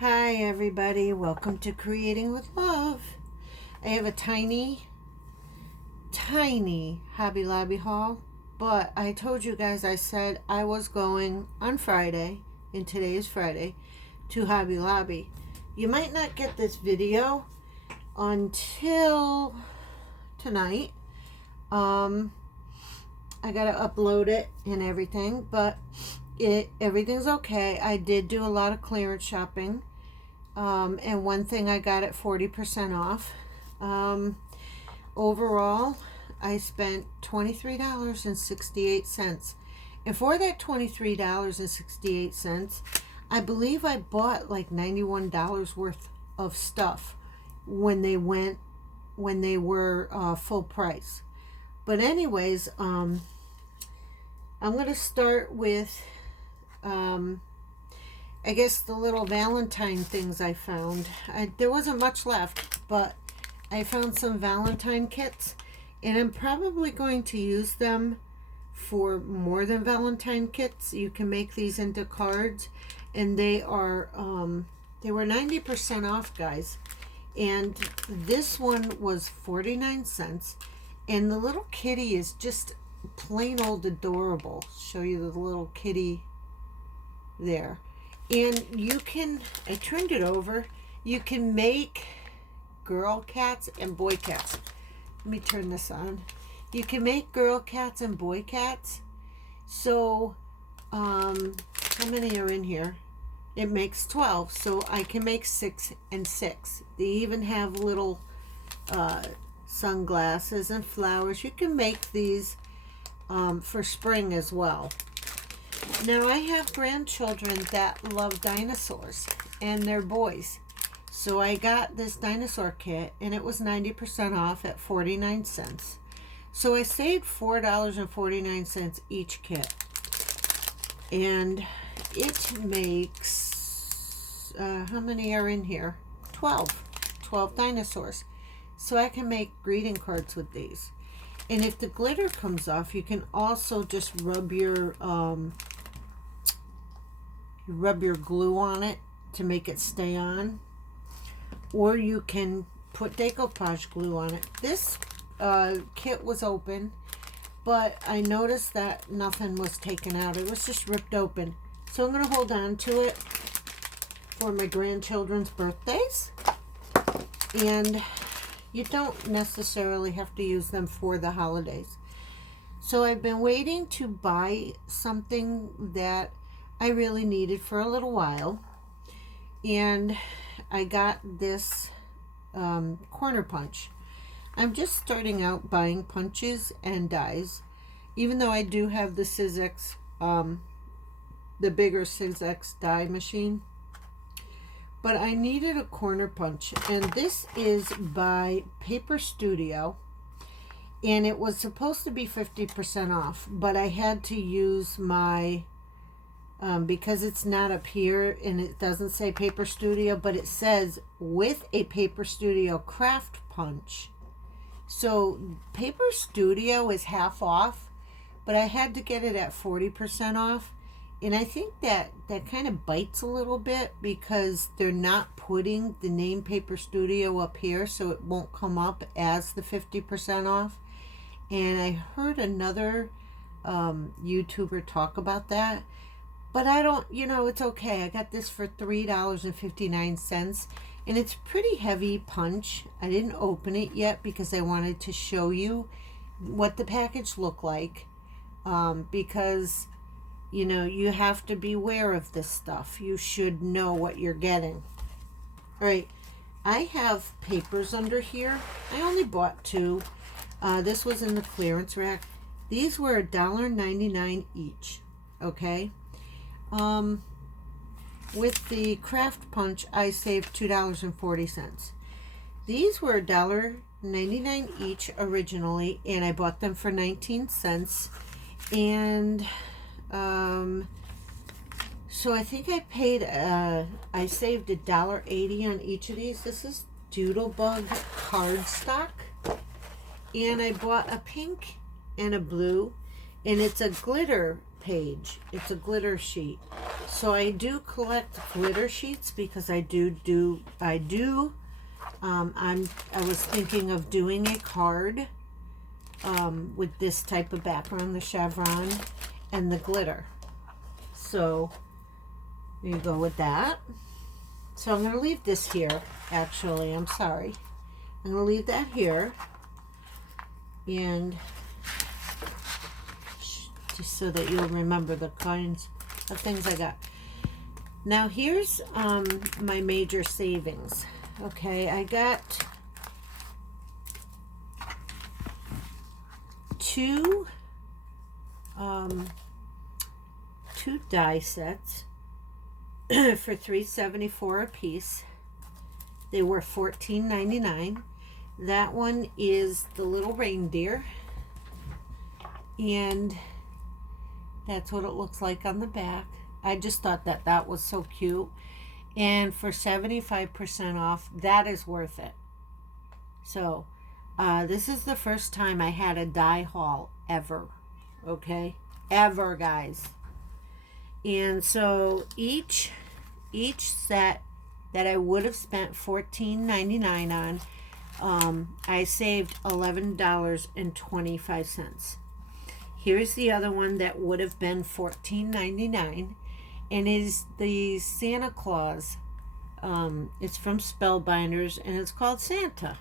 Hi everybody, welcome to Creating with Love. I have a tiny Hobby Lobby haul, but I told you guys, I said I was going on Friday, and today is Friday, to Hobby Lobby. You might not get this video until tonight. I gotta upload it and everything, but everything's okay. I did do a lot of clearance shopping, and one thing I got at 40% off. Overall, I spent $23.68, and for that $23.68, I believe I bought like $91 worth of stuff when they were full price. But anyways, I'm gonna start with I guess the little Valentine things I found. There wasn't much left, but I found some Valentine kits, and I'm probably going to use them for more than Valentine kits. You can make these into cards, and they were 90% off, guys. And this one was 49 cents, and the little kitty is just plain old adorable. Show you the little kitty there. And you can, I turned it over, you can make girl cats and boy cats. Let me turn this on. You can make girl cats and boy cats. So how many are in here? It makes 12, so I can make 6 and 6. They even have little sunglasses and flowers. You can make these for spring as well. Now, I have grandchildren that love dinosaurs, and they're boys. So I got this dinosaur kit, and it was 90% off at 49 cents. So I saved $4.49 each kit. And it makes, how many are in here? 12 dinosaurs. So I can make greeting cards with these. And if the glitter comes off, you can also just rub your glue on it to make it stay on, or you can put decoupage glue on it. This kit was open, but I noticed that nothing was taken out. It was just ripped open. So I'm going to hold on to it for my grandchildren's birthdays, and you don't necessarily have to use them for the holidays. So I've been waiting to buy something that I really needed for a little while, and I got this corner punch. I'm just starting out buying punches and dies, even though I do have the Sizzix, the bigger Sizzix die machine. But I needed a corner punch, and this is by Paper Studio, and it was supposed to be 50% off, but I had to use my because it's not up here and it doesn't say Paper Studio, but it says with a Paper Studio craft punch. So Paper Studio is half off, but I had to get it at 40% off. And I think that kind of bites a little bit because they're not putting the name Paper Studio up here, so it won't come up as the 50% off. And I heard another YouTuber talk about that. But I don't, it's okay. I got this for $3.59, and it's pretty heavy punch. I didn't open it yet because I wanted to show you what the package looked like, because, you have to beware of this stuff. You should know what you're getting. All right, I have papers under here. I only bought 2. This was in the clearance rack. These were $1.99 each, okay? With the craft punch, I saved $2.40. These were $1.99 each originally, and I bought them for 19 cents. And so I think I paid I saved $1.80 on each of these. This is Doodlebug cardstock, and I bought a pink and a blue, and it's a glitter page. It's a glitter sheet. So I do collect glitter sheets because I was thinking of doing a card with this type of background, the chevron and the glitter. So there you go with that. So I'm going to leave this here, actually. I'm sorry. I'm going to leave that here. And just so that you'll remember the kinds of things I got. Now here's my major savings. Okay, I got two die sets for $3.74 a piece. They were $14.99. That one is the little reindeer, and that's what it looks like on the back. I just thought that that was so cute, and for 75% off, that is worth it. So this is the first time I had a die haul ever. Okay, ever, guys. And so each set that I would have spent $14.99 on, I saved $11.25. Here's the other one that would have been $14.99, and is the Santa Claus. It's from Spellbinders, and it's called Santa.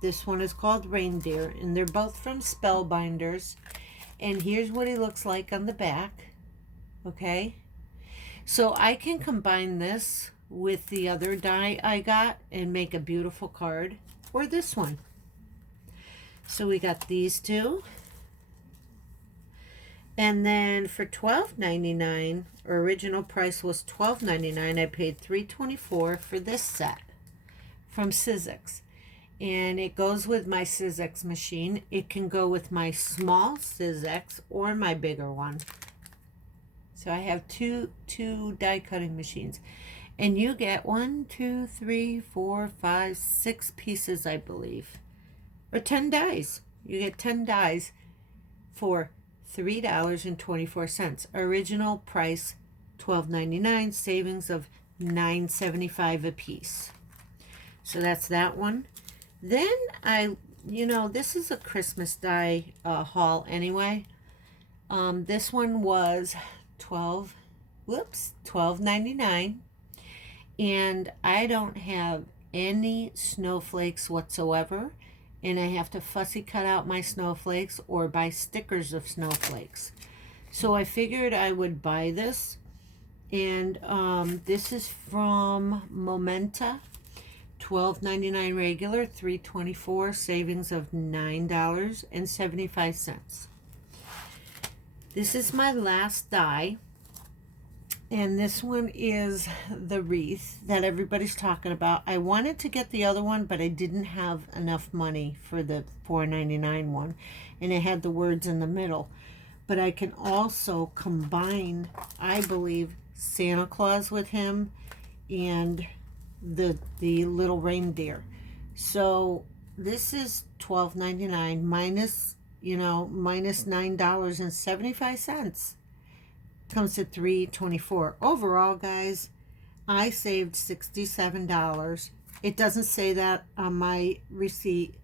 This one is called Reindeer, and they're both from Spellbinders. And here's what he looks like on the back. Okay, so I can combine this with the other die I got and make a beautiful card, or this one. So we got these two, and then for $12.99, original price was $12.99. I paid $3.24 for this set from Sizzix, and it goes with my Sizzix machine. It can go with my small Sizzix or my bigger one. So I have two die cutting machines, and you get 6 pieces, I believe, or 10 dies. You get 10 dies for $3.24. Original price $12.99, savings of $9.75 a piece. So that's that one. Then this is a Christmas die haul anyway. This one was $12.99, and I don't have any snowflakes whatsoever, and I have to fussy cut out my snowflakes or buy stickers of snowflakes. So I figured I would buy this, and this is from Momenta. $12.99 regular, $3.24, savings of $9.75. This is my last die, and this one is the wreath that everybody's talking about. I wanted to get the other one, but I didn't have enough money for the $4.99 one, and it had the words in the middle. But I can also combine, I believe, Santa Claus with him and the little reindeer. So this is $12.99 minus $9.75. Comes to $3.24. Overall, guys, I saved $67. It doesn't say that on my receipt.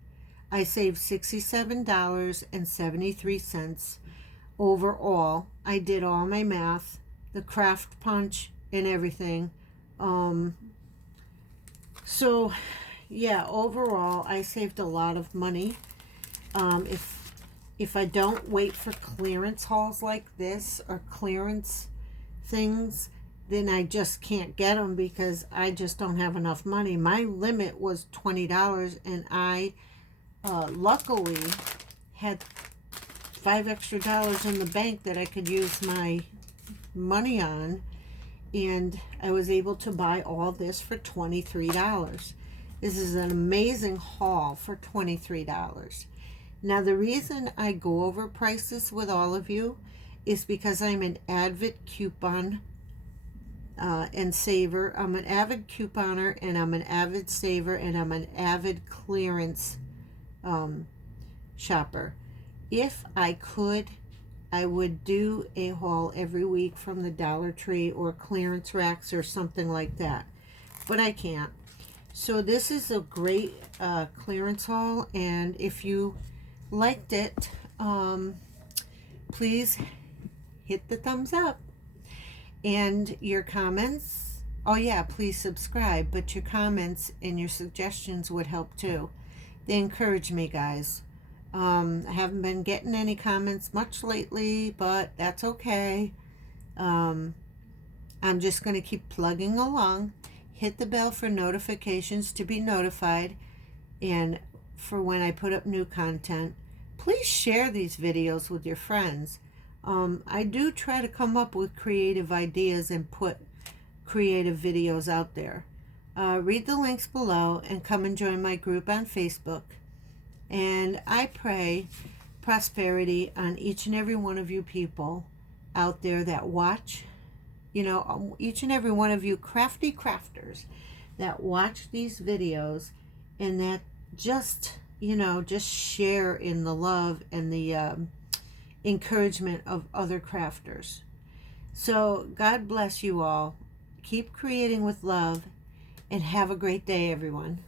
I saved $67.73 overall. I did all my math, the craft punch and everything. So yeah, overall I saved a lot of money. If I don't wait for clearance hauls like this or clearance things, then I just can't get them because I just don't have enough money. My limit was $20, and I luckily had $5 extra in the bank that I could use my money on, and I was able to buy all this for $23. This is an amazing haul for $23. Now, the reason I go over prices with all of you is because I'm an avid coupon and saver. I'm an avid couponer, and I'm an avid saver, and I'm an avid clearance shopper. If I could, I would do a haul every week from the Dollar Tree or clearance racks or something like that, but I can't. So this is a great clearance haul, and if you liked it, please hit the thumbs up. And your comments, oh yeah, please subscribe, but your comments and your suggestions would help too. They encourage me, guys. I haven't been getting any comments much lately, but that's okay. I'm just going to keep plugging along. Hit the bell for notifications to be notified, and for when I put up new content. Please share these videos with your friends. I do try to come up with creative ideas and put creative videos out there. Read the links below and come and join my group on Facebook. And I pray prosperity on each and every one of you people out there that watch. You know, each and every one of you crafty crafters that watch these videos and that just, you know, just share in the love and the encouragement of other crafters. So God bless you all. Keep creating with love and have a great day, everyone.